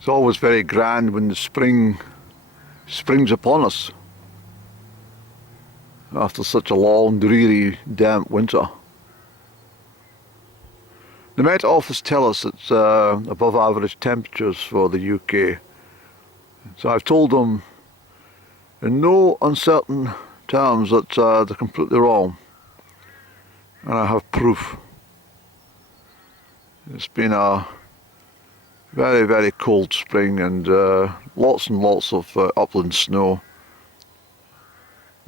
It's always very grand when the spring's upon us after such a long, dreary, damp winter. The Met Office tell us it's above average temperatures for the UK. So I've told them in no uncertain terms that they're completely wrong. And I have proof. It's been a very, very cold spring and lots of upland snow.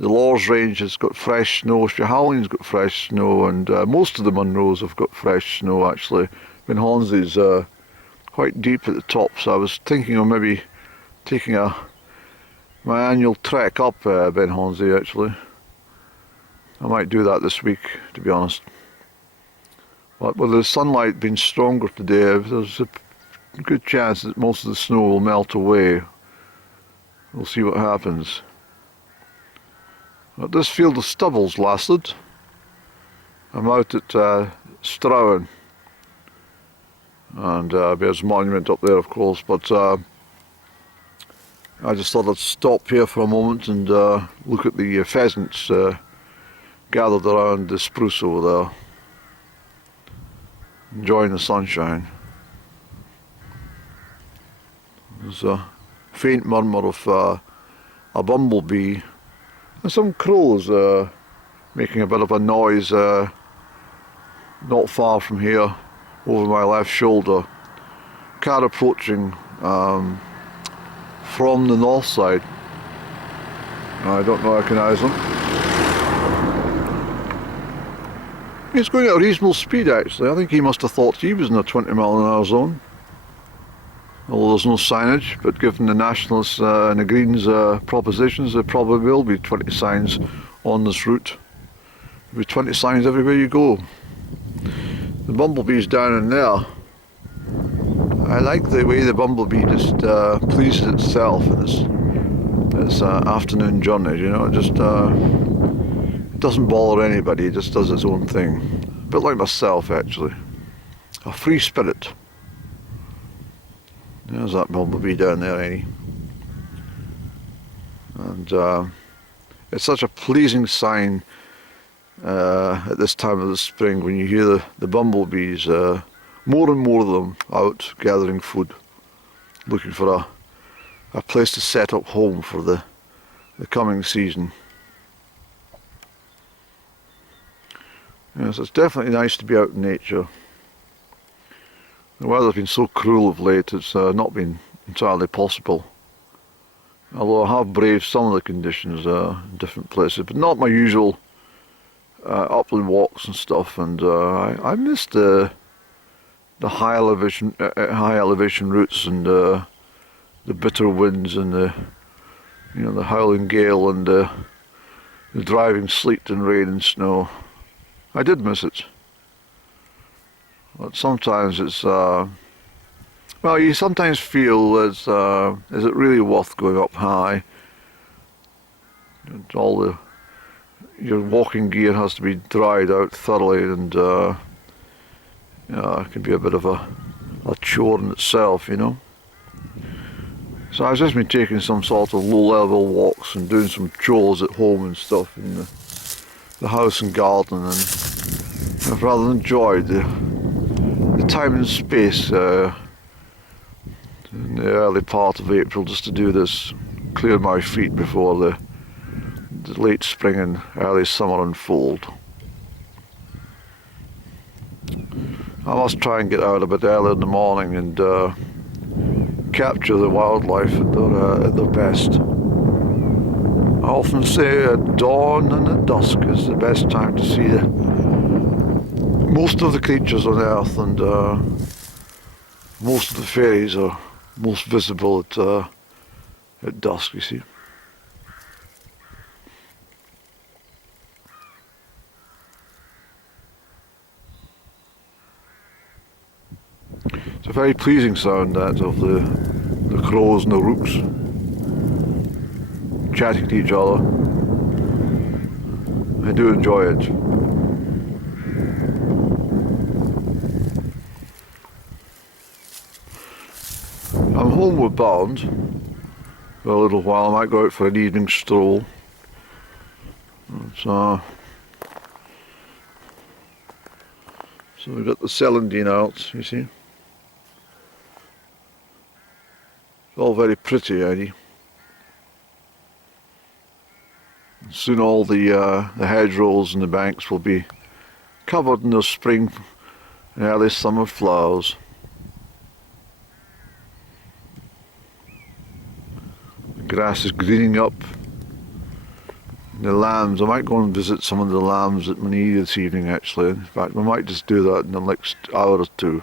The Lawers Range has got fresh snow, Strahalline's got fresh snow, and most of the Munros have got fresh snow actually. Monzie's quite deep at the top, so I was thinking of maybe taking my annual trek up Ben Honzie actually. I might do that this week, to be honest. But with the sunlight being stronger today, there's a good chance that most of the snow will melt away. We'll see what happens. But this field of stubble's lasted. I'm out at Strowen, and there's a monument up there of course, but I just thought I'd stop here for a moment and look at the pheasants gathered around the spruce over there, enjoying the sunshine. There's a faint murmur of a bumblebee and some crows making a bit of a noise not far from here over my left shoulder. Car approaching from the north side. I don't recognise them. He's going at a reasonable speed actually. I think he must have thought he was in a 20-mile-an-hour zone. Although there's no signage, but given the Nationalists and the Greens propositions, there probably will be 20 signs on this route. There'll be 20 signs everywhere you go. The bumblebee's down in there. I like the way the bumblebee just pleases itself in its afternoon journey, you know. It just it doesn't bother anybody, it just does its own thing. A bit like myself actually. A free spirit. There's that bumblebee down there, Annie. And it's such a pleasing sign at this time of the spring when you hear the bumblebees, more and more of them out gathering food, looking for a place to set up home for the coming season. Yes, it's definitely nice to be out in nature. The weather's been so cruel of late, it's not been entirely possible. Although I have braved some of the conditions in different places, but not my usual upland walks and stuff. And I missed the high elevation routes and the bitter winds and the howling gale and the driving sleet and rain and snow. I did miss it. But sometimes it's, well, you sometimes feel is it really worth going up high? And your walking gear has to be dried out thoroughly, and it can be a bit of a chore in itself, you know. So I've just been taking some sort of low-level walks and doing some chores at home and stuff in the house and garden, and I've rather enjoyed the time and space in the early part of April just to do this, clear my feet before the late spring and early summer unfold. I must try and get out a bit earlier in the morning and capture the wildlife at their best. I often say at dawn and at dusk is the best time to see most of the creatures on earth, and most of the fairies are most visible at dusk, you see. It's a very pleasing sound, that, of the crows and the rooks chatting to each other. I do enjoy it. I'm homeward bound for a little while. I might go out for an evening stroll. So we've got the celandine out, you see. It's all very pretty, Eddie. Soon all the hedgerows and the banks will be covered in their spring and early summer flowers. The grass is greening up. The lambs, I might go and visit some of the lambs at Monzie this evening actually. In fact, we might just do that in the next hour or two.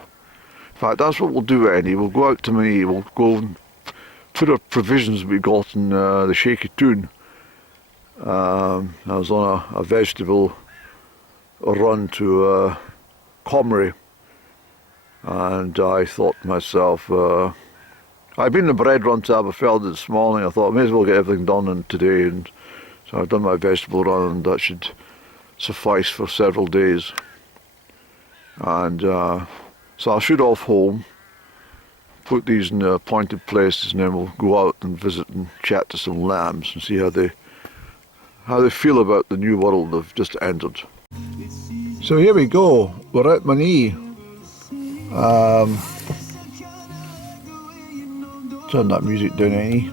In fact, that's what we'll do, Eddie. We'll go out to Monzie, we'll go and put our provisions we got in the Shaky Toon. I was on a vegetable run to Comrie, and I thought to myself, I'd been on a bread run to Aberfeld this morning. I thought I may as well get everything done today, and so I've done my vegetable run, and that should suffice for several days. And so I'll shoot off home, put these in appointed places, and then we'll go out and visit and chat to some lambs and see how they feel about the new world they've just entered. So here we go, we're at Monzie. Turn that music down, Eddie.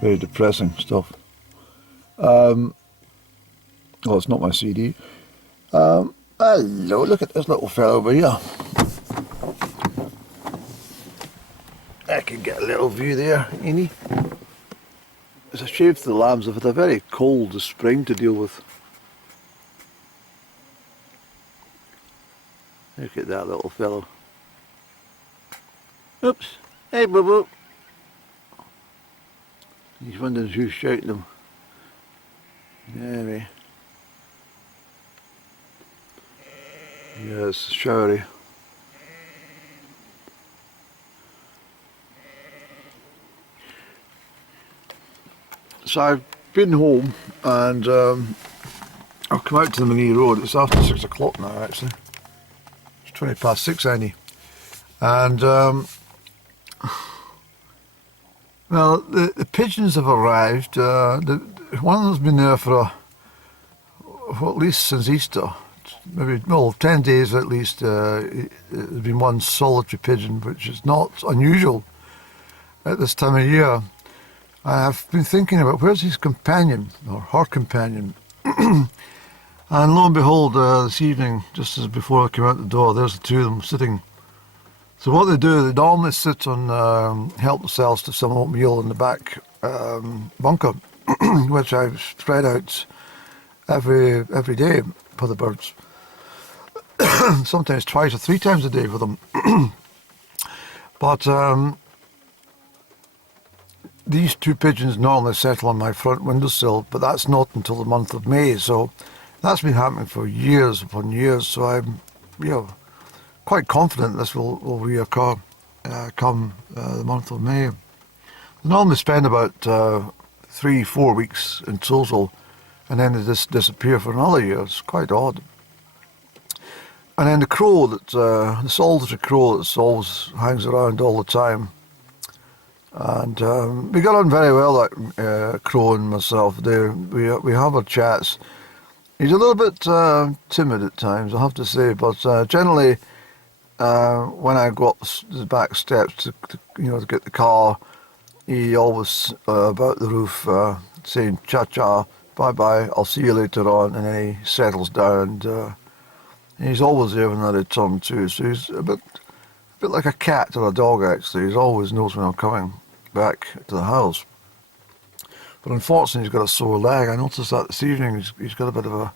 Very depressing stuff. Oh, it's not my CD. Hello, look at this little fellow over here. I can get a little view there, Eddie. It's a shame for the lambs. They've had a very cold spring to deal with. Look at that little fellow. Oops. Hey, boo boo. He's wondering who's shouting him. Anyway. Yes, showery. So I've been home and I've come out to the Monzie Road. It's after 6 o'clock now actually. It's 20 past 6 any. And well, the pigeons have arrived. One of them's been there for at least since Easter. Maybe, well, 10 days at least. There's been one solitary pigeon, which is not unusual at this time of year. I have been thinking about where's his companion, or her companion. And lo and behold, this evening, just as before I came out the door, there's the two of them sitting. So what they do, they normally sit on, help themselves to some oatmeal in the back bunker, which I've spread out every day for the birds. Sometimes twice or three times a day for them. But these two pigeons normally settle on my front windowsill, but that's not until the month of May. So that's been happening for years upon years. So I'm, quite confident this will reoccur come the month of May. They normally spend about 3-4 weeks in total, and then they just disappear for another year. It's quite odd. And then the crow, the solitary crow that always hangs around all the time. And we got on very well, that crow and myself. We have our chats. He's a little bit timid at times, I have to say, but generally, when I go up the back steps to get the car, he always about the roof saying cha-cha, bye-bye, I'll see you later on, and then he settles down. And he's always there when I return too, so he's a bit like a cat or a dog actually. He always knows when I'm coming back to the house. But unfortunately he's got a sore leg. I noticed that this evening. He's got a bit of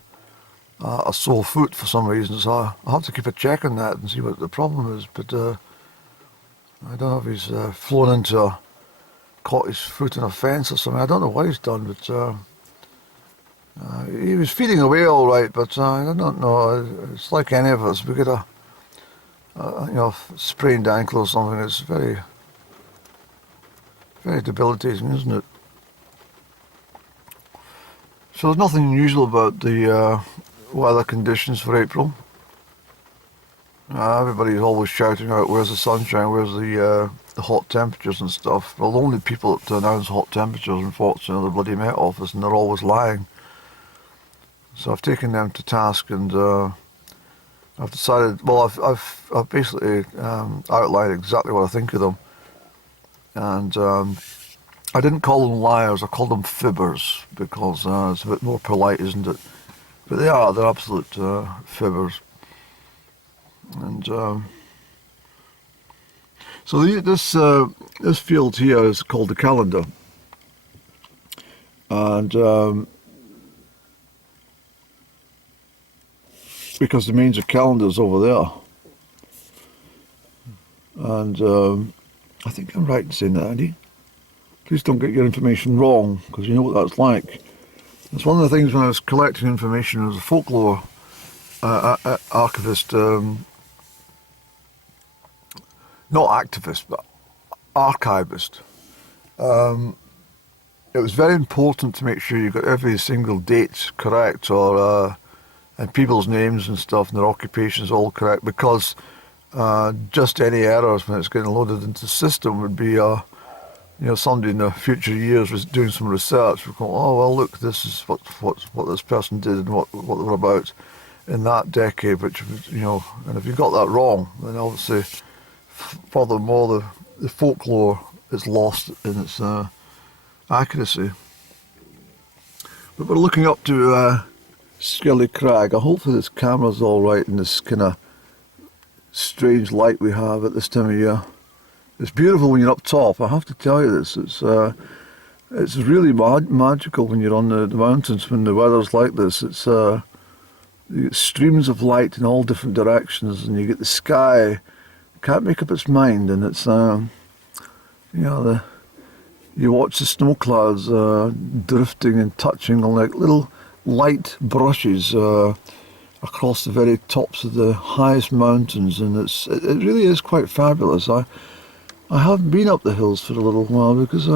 a sore foot for some reason, so I'll have to keep a check on that and see what the problem is. But I don't know if he's caught his foot in a fence or something. I don't know what he's done, but he was feeding away all right, but I don't know. It's like any of us. We get a sprained ankle or something. It's very, very debilitating, isn't it? So there's nothing unusual about the weather conditions for April. Everybody's always shouting out, where's the sunshine, where's the hot temperatures and stuff. Well, the only people that announce hot temperatures, unfortunately, are the bloody Met Office, and they're always lying. So I've taken them to task, and I've decided, well, I've basically outlined exactly what I think of them. And I didn't call them liars, I called them fibbers, because it's a bit more polite, isn't it? But they're absolute fibbers. And so this field here is called the calendar, and because the means of calendars over there, and I think I'm right in saying that, Andy. Please don't get your information wrong, because you know what that's like. It's one of the things when I was collecting information as a folklore archivist. Not activist, but archivist. It was very important to make sure you got every single date correct, or and people's names and stuff and their occupations all correct, because just any errors when it's getting loaded into the system would be, somebody in the future years was doing some research. We're going, oh well, look, this is what this person did and what they were about in that decade, which and if you got that wrong, then obviously. Furthermore, the folklore is lost in its accuracy. But we're looking up to Skelly Crag. Hopefully this camera's all right in this kind of strange light we have at this time of year. It's beautiful when you're up top, I have to tell you this. It's really magical when you're on the mountains when the weather's like this. It's you get streams of light in all different directions, and you get the sky. Can't make up its mind, and it's you watch the snow clouds drifting and touching like little light brushes across the very tops of the highest mountains, and it really is quite fabulous. I haven't been up the hills for a little while because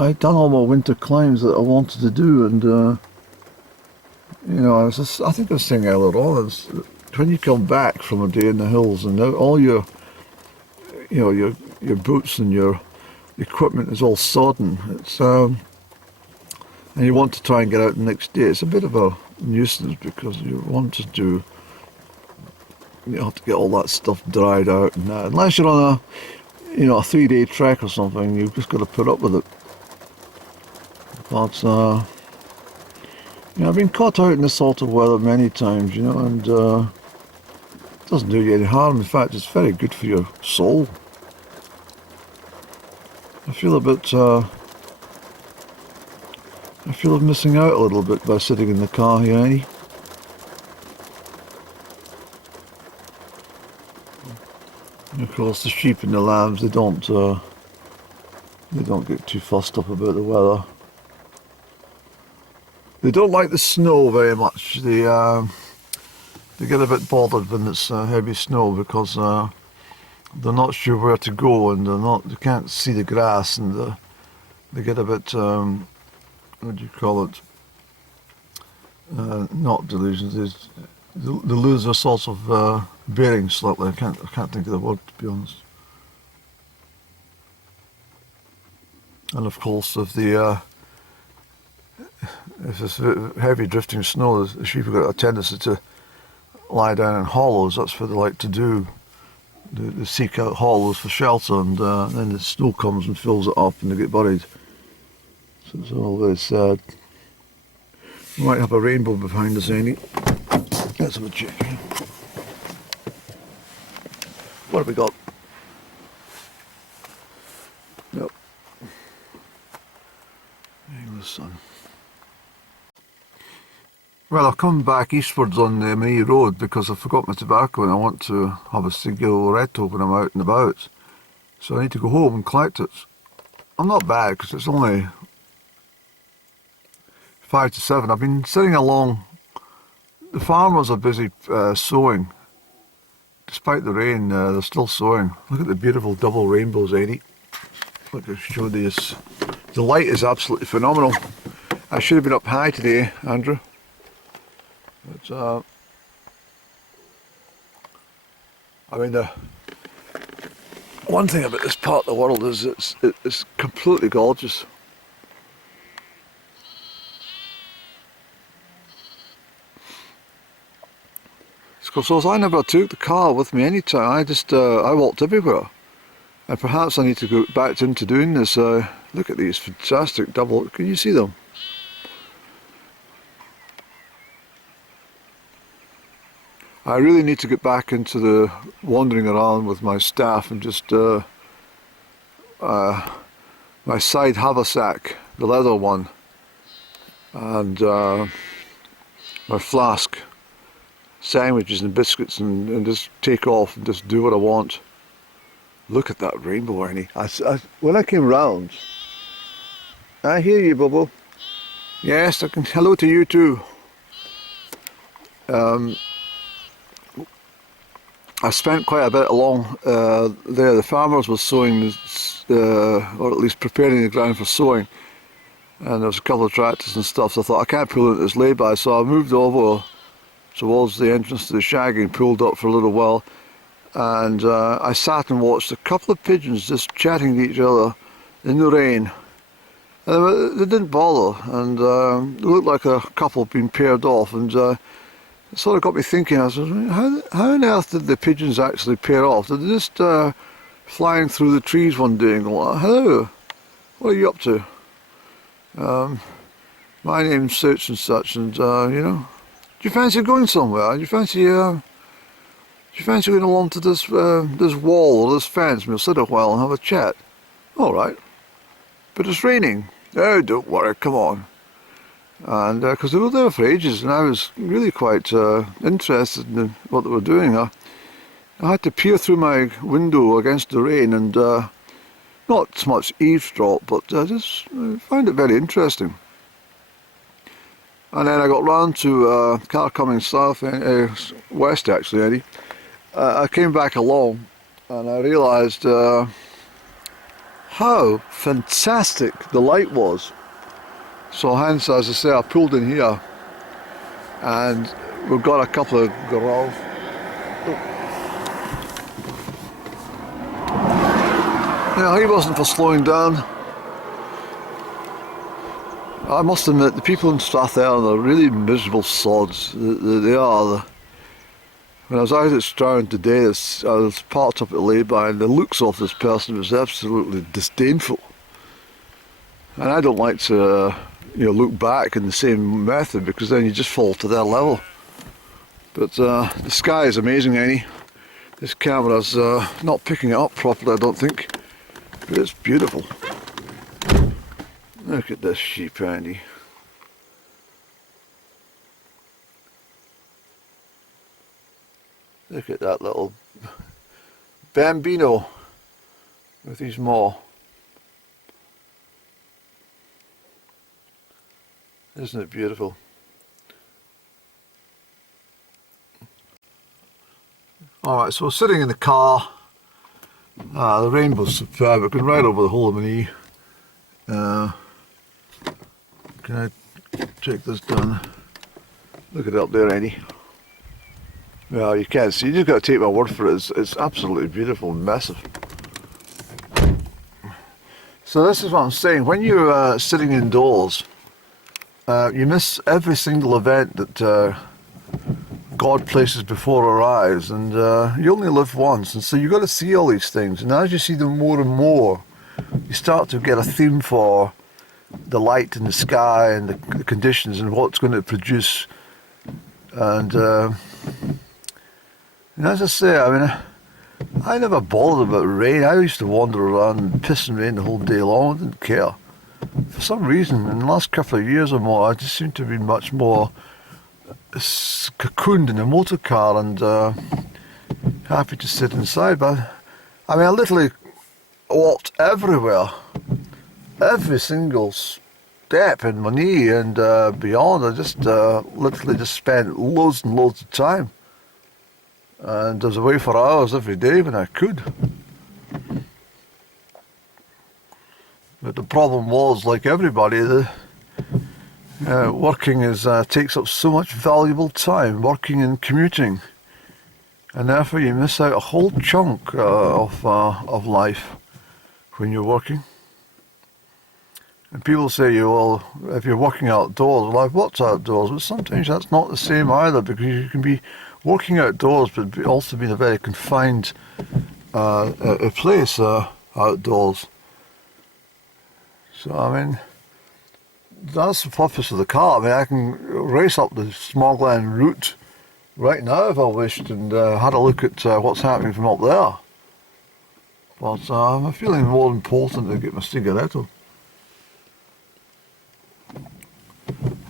I'd done all my winter climbs that I wanted to do, and I think I was saying earlier on, when you come back from a day in the hills and all your boots and your equipment is all sodden, it's and you want to try and get out the next day, it's a bit of a nuisance because you have to get all that stuff dried out, and unless you're on a 3-day trek or something, you've just got to put up with it. But I've been caught out in this sort of weather many times, and it doesn't do you any harm. In fact, it's very good for your soul. I feel I'm missing out a little bit by sitting in the car here, Annie. And of course, the sheep and the lambs, they don't get too fussed up about the weather. They don't like the snow very much. They get a bit bothered when it's heavy snow because they're not sure where to go, and they can't see the grass, and they get a bit what do you call it? Not delusions. They lose their sort of bearings slightly. I can't think of the word, to be honest. And of course, if it's heavy drifting snow, the sheep have got a tendency to lie down in hollows. That's what they like to do. They seek out hollows for shelter, and then the snow comes and fills it up, and they get buried. So it's all very sad. We might have a rainbow behind us, Annie. Let's have a check. What have we got? Nope. Hang the sun. Well, I've come back eastwards on the Marie Road because I forgot my tobacco and I want to have a cigaretto when I'm out and about. So I need to go home and collect it. I'm not bad because it's only 5 to 7. I've been sitting along. The farmers are busy sowing. Despite the rain, they're still sowing. Look at the beautiful double rainbows, Eddie. Look, I'll show this. The light is absolutely phenomenal. I should have been up high today, Andrew. But I mean, the one thing about this part of the world is it's completely gorgeous. Because I never took the car with me anytime. I walked everywhere. And perhaps I need to go back into doing this. Look at these fantastic double. Can you see them? I really need to get back into the wandering around with my staff and just my side haversack, the leather one, and my flask, sandwiches and biscuits, and just take off and just do what I want. Look at that rainbow, Ernie. When I came round, I hear you, Bubble. Yes, I can. Hello to you too. I spent quite a bit along there. The farmers were sowing, or at least preparing the ground for sowing. And there was a couple of tractors and stuff, so I thought I can't pull into this lay-by, so I moved over towards the entrance to the shaggy and pulled up for a little while. And I sat and watched a couple of pigeons just chatting to each other in the rain. And they didn't bother, and they looked like a couple being paired off, and it sort of got me thinking. I said, how on earth did the pigeons actually pair off? Did they just flying through the trees one day and go, hello, what are you up to? My name's such and such, and you know, do you fancy going somewhere? Do you fancy going along to this this wall or this fence? We'll sit a while and have a chat. All right, but it's raining. Oh, don't worry, come on. And because they were there for ages, and I was really quite interested in what they were doing. I had to peer through my window against the rain and not so much eavesdrop, but just found it very interesting. And then I got round to car coming south, west actually, Eddie. I came back along and I realised how fantastic the light was. So hence, as I say, I pulled in here and we've got a couple of girls. Yeah, he wasn't for slowing down. I must admit, the people in Strathern are really miserable sods. They are. When I was out at Stroud today, I was parked up at lay-by, and the looks of this person was absolutely disdainful. And I don't like to, look back in the same method, because then you just fall to their level. But the sky is amazing, Annie. This camera's not picking it up properly, I don't think. But it's beautiful. Look at this sheep, Andy. Look at that little bambino with his maw. Isn't it beautiful? Alright, so we're sitting in the car. The rainbow's superb. It can right over the whole of my knee. Can I take this down? Look at it up there, Eddie. Well, you can't see. You just got to take my word for it. It's absolutely beautiful and massive. So this is what I'm saying. When you're sitting indoors, you miss every single event that God places before our eyes, and you only live once, and so you've got to see all these things. And as you see them more and more, you start to get a theme for the light in the sky and the conditions and what's going to produce. And as I say, I mean, I never bothered about rain. I used to wander around and piss and rain the whole day long. I didn't care. For some reason, in the last couple of years or more, I just seem to be much more cocooned in a motor car and happy to sit inside. But I mean, I literally walked everywhere, every single step in my knee and beyond. I just literally just spent loads and loads of time, and I was away for hours every day when I could. But the problem was, like everybody, working takes up so much valuable time, working and commuting. And therefore you miss out a whole chunk of life when you're working. And people say, well, if you're working outdoors, well, I've worked outdoors, but sometimes that's not the same either, because you can be working outdoors but also be in a very confined a place outdoors. So, I mean, that's the purpose of the car. I mean, I can race up the Smogland route right now if I wished and had a look at what's happening from up there. But I'm feeling more important to get my cigaretto.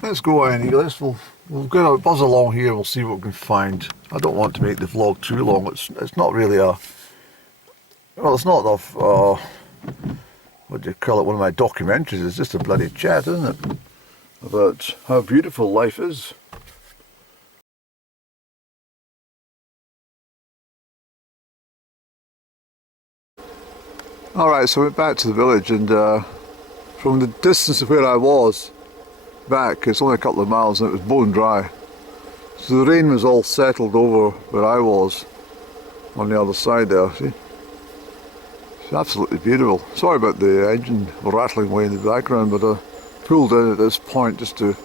Let's go, Annie. We'll go buzz along here. We'll see what we can find. I don't want to make the vlog too long. It's not really it's not what do you call it? One of my documentaries. It's just a bloody chat, isn't it? About how beautiful life is. Alright, so I went back to the village, and from the distance of where I was back, it's only a couple of miles, and it was bone dry. So the rain was all settled over where I was on the other side there, see? It's absolutely beautiful. Sorry about the engine rattling away in the background, but I pulled in at this point just to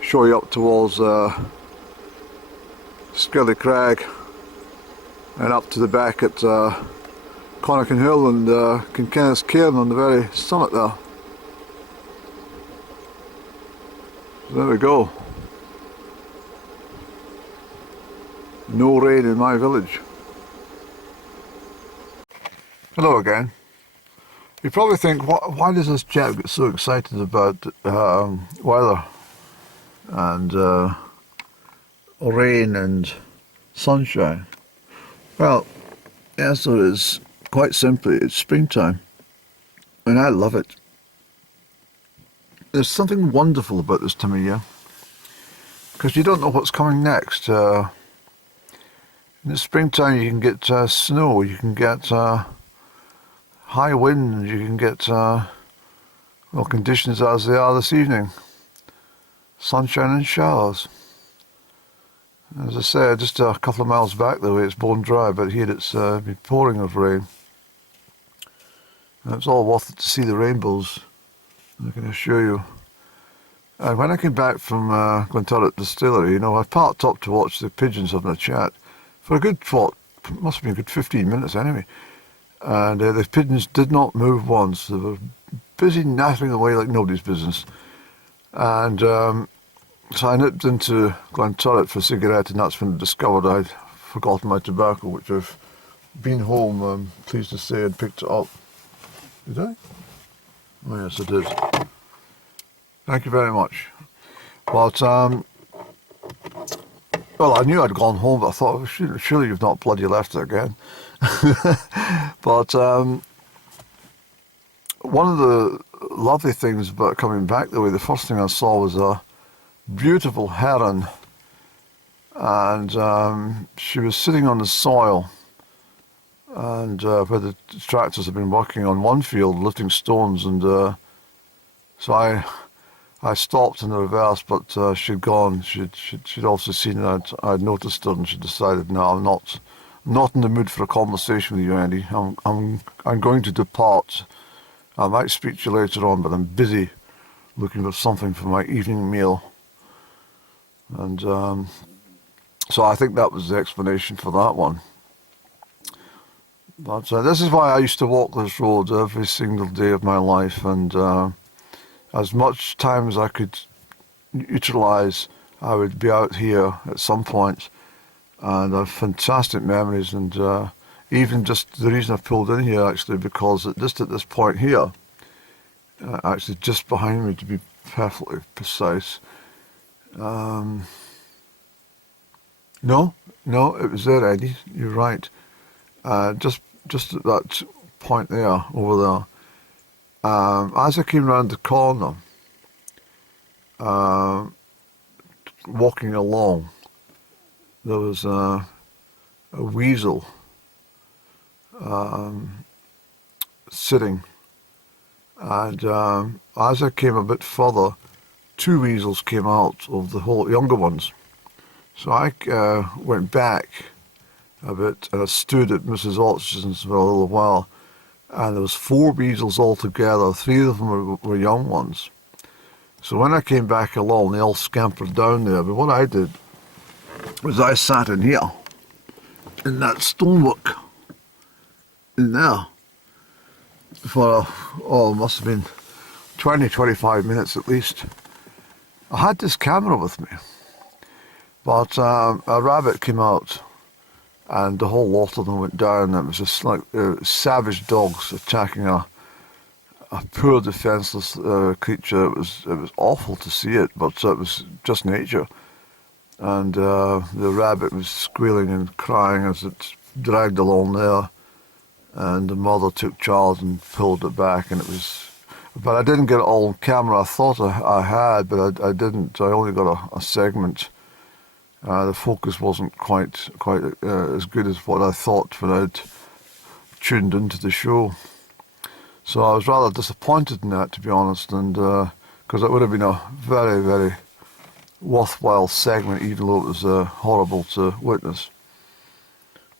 show you up towards Skilly Crag and up to the back at Connaught Hill and Kinkennis Cairn on the very summit there. So there we go. No rain in my village. Hello again. You probably think, why does this chap get so excited about weather and rain and sunshine? Well, the answer is quite simply, it's springtime, and I love it. There's something wonderful about this time of year, because you don't know what's coming next. In the springtime you can get snow, you can get high wind, you can get conditions as they are this evening. Sunshine and showers. As I said, just a couple of miles back the way it's bone dry, but here it's been pouring with rain. And it's all worth it to see the rainbows, I can assure you. And when I came back from Glenturret Distillery, I parked up to watch the pigeons having a chat for a good, must have been a good 15 minutes anyway. And the pigeons did not move once. They were busy napping away like nobody's business. And so I nipped into Glenturret for a cigarette, and that's when I discovered I'd forgotten my tobacco, which I've been home, I'm pleased to say, and picked it up. Did I? Oh yes, I did. Thank you very much. But, well, I knew I'd gone home, but I thought, surely you've not bloody left it again. But one of the lovely things about coming back the way, the first thing I saw was a beautiful heron, and she was sitting on the soil, and where the tractors had been working on one field lifting stones, and so I stopped in the reverse, but she'd gone. She'd also seen that I'd noticed her, and she decided, no, I'm not in the mood for a conversation with you, Andy. I'm going to depart. I might speak to you later on, but I'm busy looking for something for my evening meal. And so I think that was the explanation for that one. But this is why I used to walk this road every single day of my life, and as much time as I could utilise, I would be out here at some point, and I have fantastic memories. And even just the reason I've pulled in here, actually, because just at this point here, actually just behind me to be perfectly precise, no, it was there, Eddie, you're right, just at that point there, over there. As I came round the corner, walking along, there was a weasel sitting, and as I came a bit further, two weasels came out of the whole younger ones. So I went back a bit, and I stood at Mrs. Oxen's for a little while, and there was 4 weasels altogether. 3 of them were young ones. So when I came back along, they all scampered down there. But what I did was I sat in here, in that stonework, in there, for, it must have been 20, 25 minutes at least. I had this camera with me, but a rabbit came out, and the whole lot of them went down. It was just like savage dogs attacking a poor defenseless creature. It was awful to see it, but it was just nature. And the rabbit was squealing and crying as it dragged along there, and the mother took charge and pulled it back, and it was. But I didn't get it all on camera. I thought I had, but I didn't. I only got a segment. The focus wasn't quite as good as what I thought when I'd tuned into the show. So I was rather disappointed in that, to be honest, and because it would have been a very, very worthwhile segment, even though it was horrible to witness.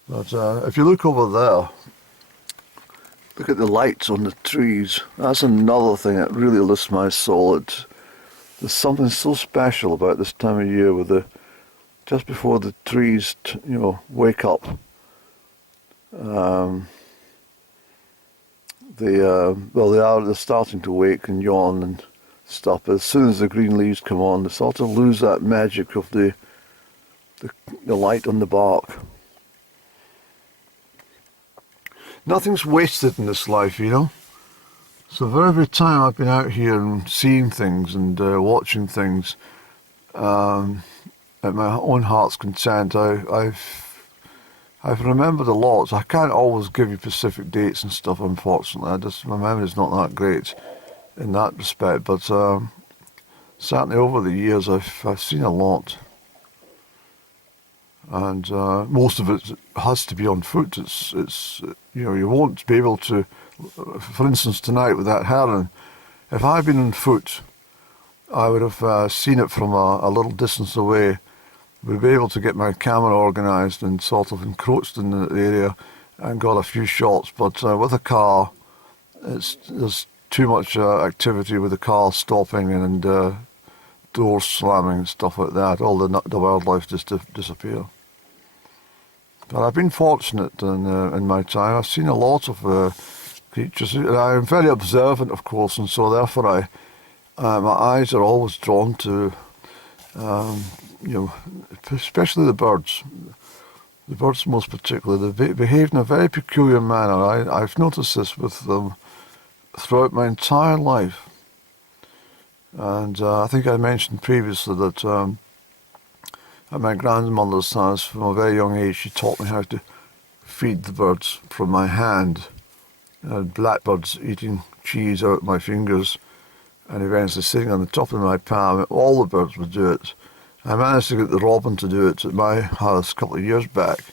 But if you look over there, look at the lights on the trees. That's another thing that really lifts my soul. There's something so special about this time of year, with just before the trees, wake up. They're starting to wake and yawn and stuff. But as soon as the green leaves come on, they sort of lose that magic of the light on the bark. Nothing's wasted in this life, So for every time I've been out here and seeing things and watching things, at my own heart's content, I've remembered a lot. I can't always give you specific dates and stuff, unfortunately. My memory's not that great in that respect. But certainly over the years, I've seen a lot, and most of it has to be on foot. It's you won't be able to. For instance, tonight with that heron, if I'd been on foot, I would have seen it from a little distance away. Would be able to get my camera organised and sort of encroached in the area and got a few shots. But with a car, there's too much activity with the car stopping and doors slamming and stuff like that. All the wildlife just disappear. But I've been fortunate in my time. I've seen a lot of creatures. I'm very observant, of course, and so therefore my eyes are always drawn to. Especially the birds. The birds most particularly, they behave in a very peculiar manner. I've noticed this with them throughout my entire life. And I think I mentioned previously that at my grandmother's house, from a very young age, she taught me how to feed the birds from my hand. Blackbirds eating cheese out of my fingers, and eventually sitting on the top of my palm. All the birds would do it. I managed to get the robin to do it at my house a couple of years back,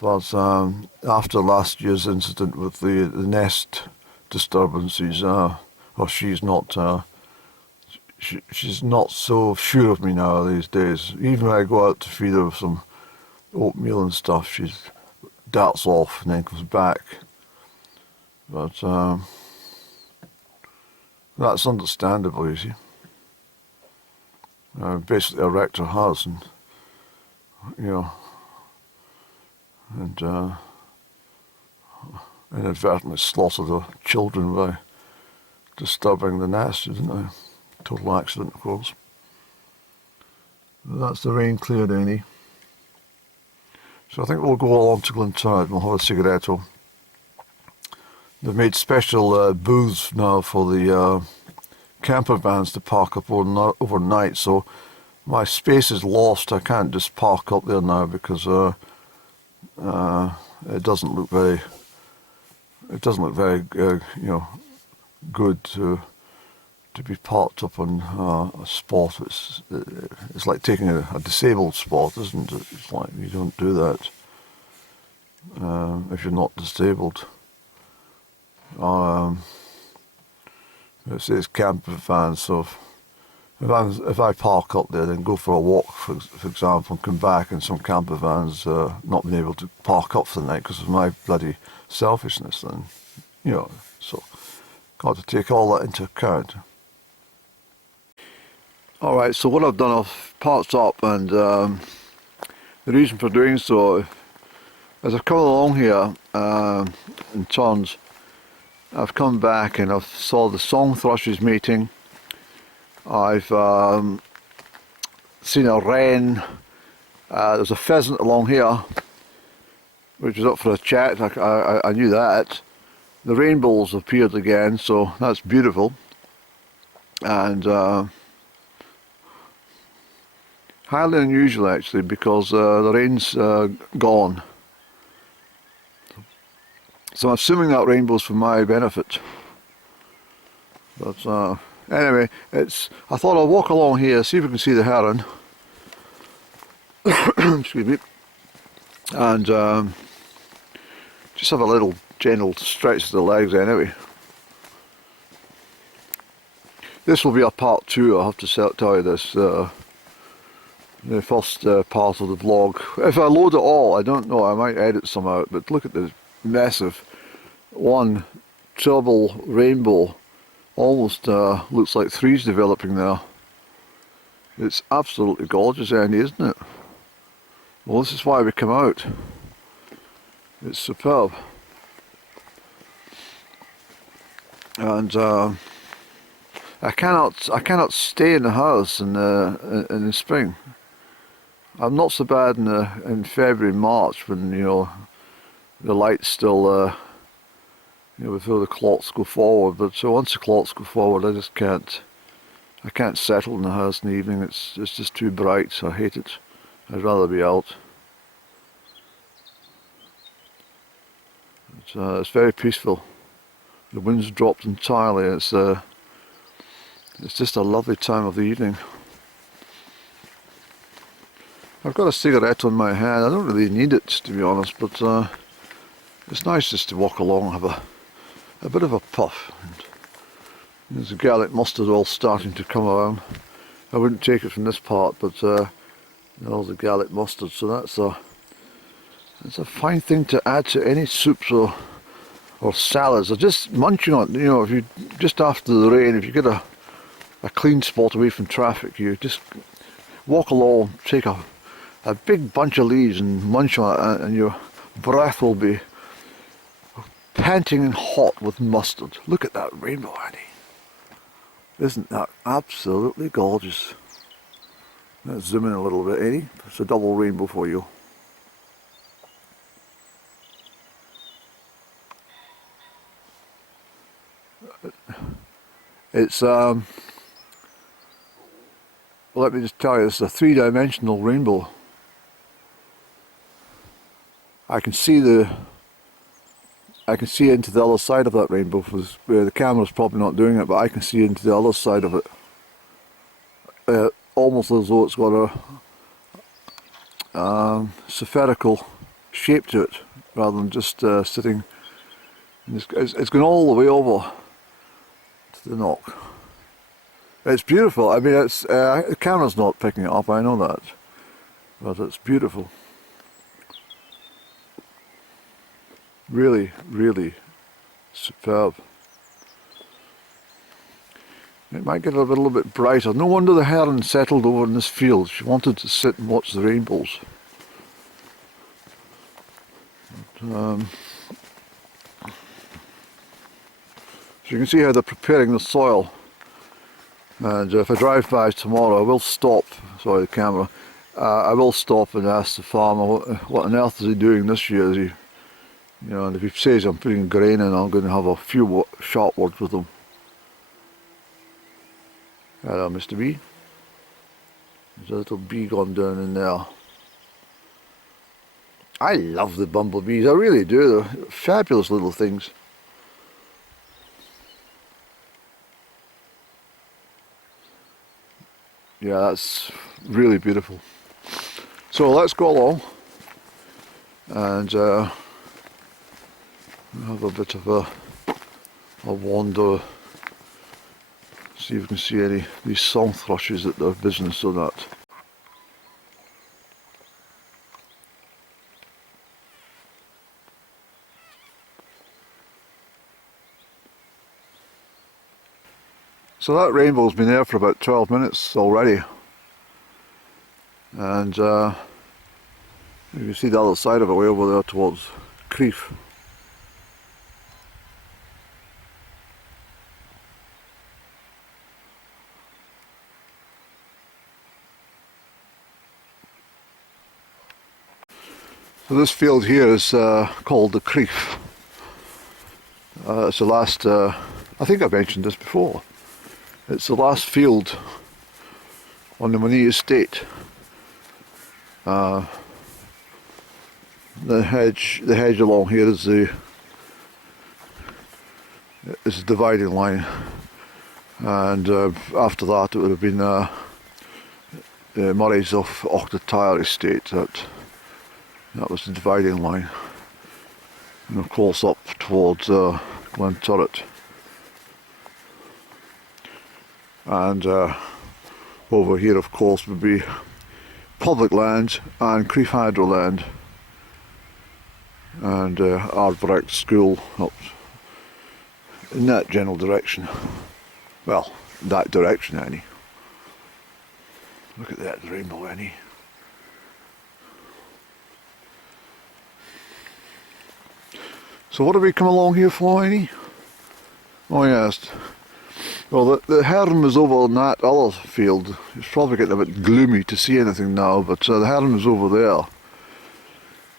but after last year's incident with the nest disturbances, she's not so sure of me now these days. Even when I go out to feed her with some oatmeal and stuff, she darts off and then comes back. But that's understandable, you see. Basically, I wrecked her house, and inadvertently slaughtered her children by disturbing the nest, didn't I? Total accident, of course. But that's the rain cleared, any. So I think we'll go along to Glentown and we'll have a cigaretto. They've made special booths now for the camper vans to park up overnight, so my space is lost. I can't just park up there now because it doesn't look very good to be parked up on a spot. It's like taking a disabled spot, isn't it? It's like you don't do that if you're not disabled. It says camper van, so If I park up there, then go for a walk, for example, and come back, and some camper vans not being able to park up for the night because of my bloody selfishness, then, you know, so got to take all that into account. Alright, so what I've done, I've parked up, and the reason for doing so, as I've come along here in turns, I've come back and I've saw the song thrushes mating. I've seen a wren. There's a pheasant along here, which was up for a chat. I knew that. The rainbows appeared again, so that's beautiful. And highly unusual actually, because the rain's gone. So I'm assuming that rainbow's for my benefit. But anyway, I thought I'll walk along here, see if we can see the heron. Excuse me. And just have a little gentle stretch of the legs anyway. This will be a part 2, I'll have to tell you this. The first part of the vlog. If I load it all, I don't know, I might edit some out, but look at the massive one treble rainbow. Almost looks like 3's developing there. It's absolutely gorgeous, Andy, isn't it? Well, this is why we come out. It's superb. And I cannot stay in the house in the spring. I'm not so bad in February, March, when, you know, the light's still you know, before the clocks go forward. But so once the clocks go forward, I just can't. I can't settle in the house in the evening. It's just too bright. So I hate it. I'd rather be out. It's very peaceful. The wind's dropped entirely. It's just a lovely time of the evening. I've got a cigarette on my hand. I don't really need it, to be honest, but it's nice just to walk along and have a bit of a puff. And there's a garlic mustard all starting to come around. I wouldn't take it from this part, but there's a garlic mustard, so that's a fine thing to add to any soups or salads, or just munching on. You know, if you just after the rain, if you get a clean spot away from traffic, you just walk along, take a big bunch of leaves and munch on it, and your breath will be panting and hot with mustard. Look at that rainbow, Annie. Isn't that absolutely gorgeous? Let's zoom in a little bit, Annie. It's a double rainbow for you. It's well, let me just tell you, it's a 3-dimensional rainbow. I can see into the other side of that rainbow, where the camera's probably not doing it, but I can see into the other side of it. Almost as though it's got a spherical shape to it, rather than just sitting. It's going all the way over to the knock. It's beautiful. I mean, the camera's not picking it up, I know that, but it's beautiful. Really, really superb. It might get a little bit brighter. No wonder the heron settled over in this field. She wanted to sit and watch the rainbows. But, so you can see how they're preparing the soil. And if I drive by tomorrow, I will stop. Sorry, the camera. I will stop and ask the farmer what on earth is he doing this year. Is he, you know, and if he says I'm putting grain in, I'm going to have a few sharp words with him. Hello, Mr. Bee. There's a little bee gone down in there. I love the bumblebees, I really do. They're fabulous little things. Yeah, that's really beautiful. So let's go along and have a bit of a wander, See if you can see any of these song thrushes at their business or not. So that rainbow's been there for about 12 minutes already, and you can see the other side of it way over there towards Crieff. So this field here is called the Crieff. It's the last, I think I mentioned this before, it's the last field on the Monzie estate. The hedge along here is the dividing line, and after that it would have been Murray's off Octatyre estate. That was the dividing line, and of course up towards Glen Turret, and over here of course would be public land and Crieff Hydro land, and Ardbrecht School up in that general direction. Well, that direction, Annie. Look at that rainbow, Annie. So what have we come along here for, Annie? Oh yes. Well, the heron was over in that other field. It's probably getting a bit gloomy to see anything now, but the heron was over there.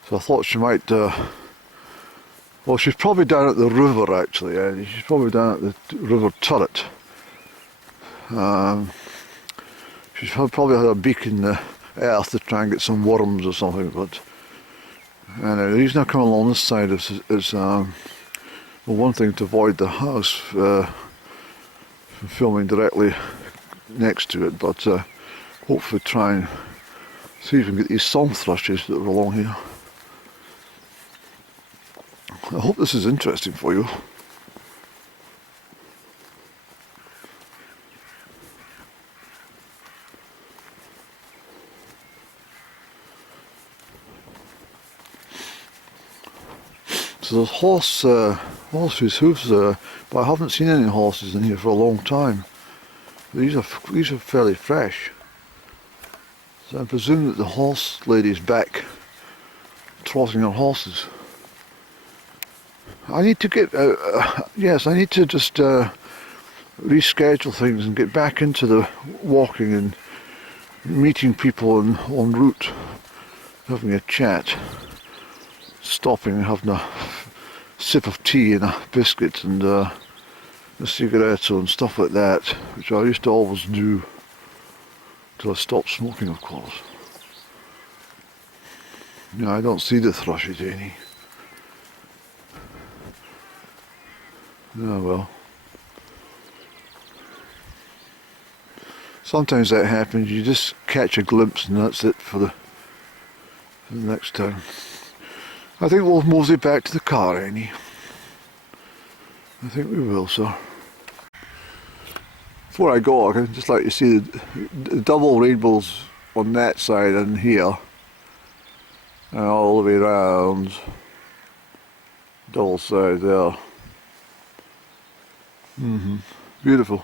So I thought she might, well, she's probably down at the river actually, Annie. She's probably down at the river turret. She's probably had a beak in the earth to try and get some worms or something, but anyway, the reason I come along this side is well, one thing, to avoid the house from filming directly next to it, but hopefully try and see if we can get these song thrushes that are along here. I hope this is interesting for you. So there's horses' hooves there, but I haven't seen any horses in here for a long time. These are fairly fresh. So I presume that the horse lady's back trotting her horses. I need to get, yes, I need to just reschedule things and get back into the walking and meeting people en route, having a chat, stopping and having a sip of tea and a biscuit and a cigarette and stuff like that, which I used to always do till I stopped smoking, of course. No, I don't see the thrushes any. Oh well. Sometimes that happens, you just catch a glimpse and that's it for the next time. I think we'll mosey back to the car, Annie. I think we will, sir. Before I go, I'd just like to see the double rainbows on that side and here, and all the way round, double side there. Beautiful.